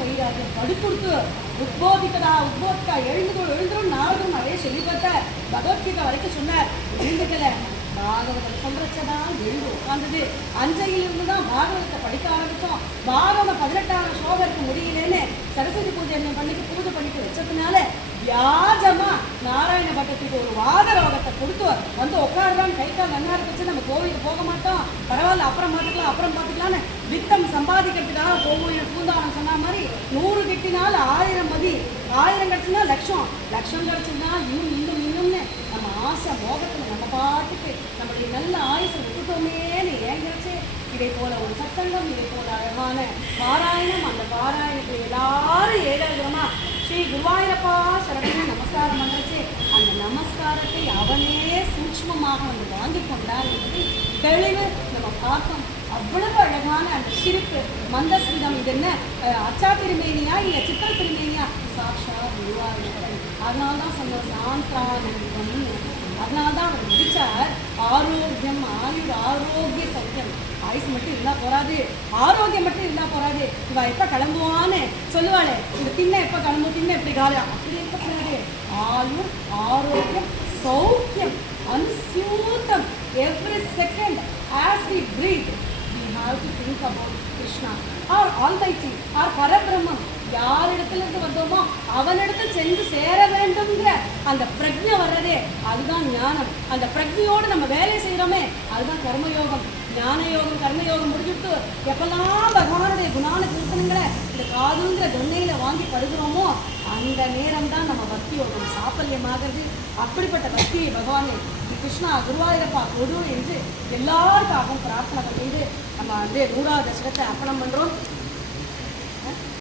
வைராகியம் படுத்துடுத்து உத்போதிக்கா எழுந்துடும் நாரதம் நிறைய சொல்லி பார்த்த பகவத்கீதை வரைக்கும் சொன்னார். எழுந்துக்கல பாகவதம் சொல்றச்சதான் எழுந்து உட்கார்ந்தது. அஞ்சையிலிருந்து தான் பாகவதத்தை படிக்க ஆரம்பிச்சோம். பாகவதம் 18ஆம் ஸ்லோகம் முடியலன்னு சரஸ்வதி பூஜை பூஜை பண்ணிட்டு வச்சதுனால வியாஜமா நாராயண பட்டத்துக்கு ஒரு வாத ரோகத்தை கொடுத்து வந்து உட்காருதான். கை கால் நன்னா இருந்துச்சு, நம்ம கோவிலுக்கு போக மாட்டோம், பரவாயில்ல அப்புறம் பார்த்துக்கலாம்னு வித்தம் சம்பாதிக்கிறதுக்காக கோவில் பூந்தாவனம் சொன்ன மாதிரி 100 கிட்டினால் 1000 மதி, 1000 கிடச்சுன்னா லட்சம், லட்சம் கிடச்சுன்னா இன்னும்னு நம்ம ஆசை மோகத்தில் நம்ம பாட்டுக்கு நம்மளுடைய நல்ல ஆயுசை விட்டுட்டோமேன்னு ஏங்கிருச்சு. இதை போல ஒரு சத்சங்கம், இதை போல அழகான பாராயணம், அந்த பாராயணத்தை எல்லாரும் ஏகாகிரமா ஸ்ரீ குருவாயூரப்பா சரவண நமஸ்காரம் பண்ணுச்சு. அந்த நமஸ்காரத்தை அவனே சூட்சமமாக வந்து வாங்கி கொண்டார் என்று தெளிவு நம்ம பார்த்தோம். அவ்வளவு அழகான அந்த சிரிப்பு மந்தஸ்மிதம். இது என்ன அச்சா திருமேனியா இல்லை சித்திர திருமேனியா? சாட்சா குருவாயூரப்பன். அதனால்தான் சொன்ன சாந்தானந்தம். அதனால்தான் அவர் முடிச்சார் ஆரோக்கியம், ஆரோக்கிய சௌக்கியம். ஆயுசு மட்டும் இருந்தால் போறாது, ஆரோக்கியம் மட்டும் இருந்தால் போறாது. இவ எப்போ கிளம்புவான்னு சொல்லுவாளே, இந்த திண்ணை எப்போ கிளம்பும், திண்ணை எப்படி காலம் அப்படி இருக்கக்கூடாது. ஆரோக்கியம் சௌக்கியம் அனுசூத்தம். Every second as we breathe we have to think about Krishna or Almighty or பரபிரம்மம். யாரிடத்திலிருந்து வந்தோமோ அவனிடத்தில் சென்று சேர வேண்டும்ங்கிற அந்த பிரஜை வர்றதே அதுதான் ஞானம். அந்த பிரஜையோடு நம்ம வேலை செய்கிறோமே அதுதான் கர்மயோகம். ஞான யோகம் கர்மயோகம் முடிச்சுட்டு எப்பெல்லாம் பகவானுடைய குணான கீர்த்தனங்களை இந்த காதுங்கிற தொன்னையில வாங்கி பருகிறோமோ அந்த நேரம் தான் நம்ம பக்தி யோகம் சாப்பல்யமாகிறது. அப்படிப்பட்ட பக்தியை பகவானே கிருஷ்ணா குருவாயூரப்பா கொடு என்று எல்லாருக்காகவும் பிரார்த்தனை பண்ணிட்டு நம்ம 100வது தசகத்தை அர்ப்பணம் பண்ணுறோம்.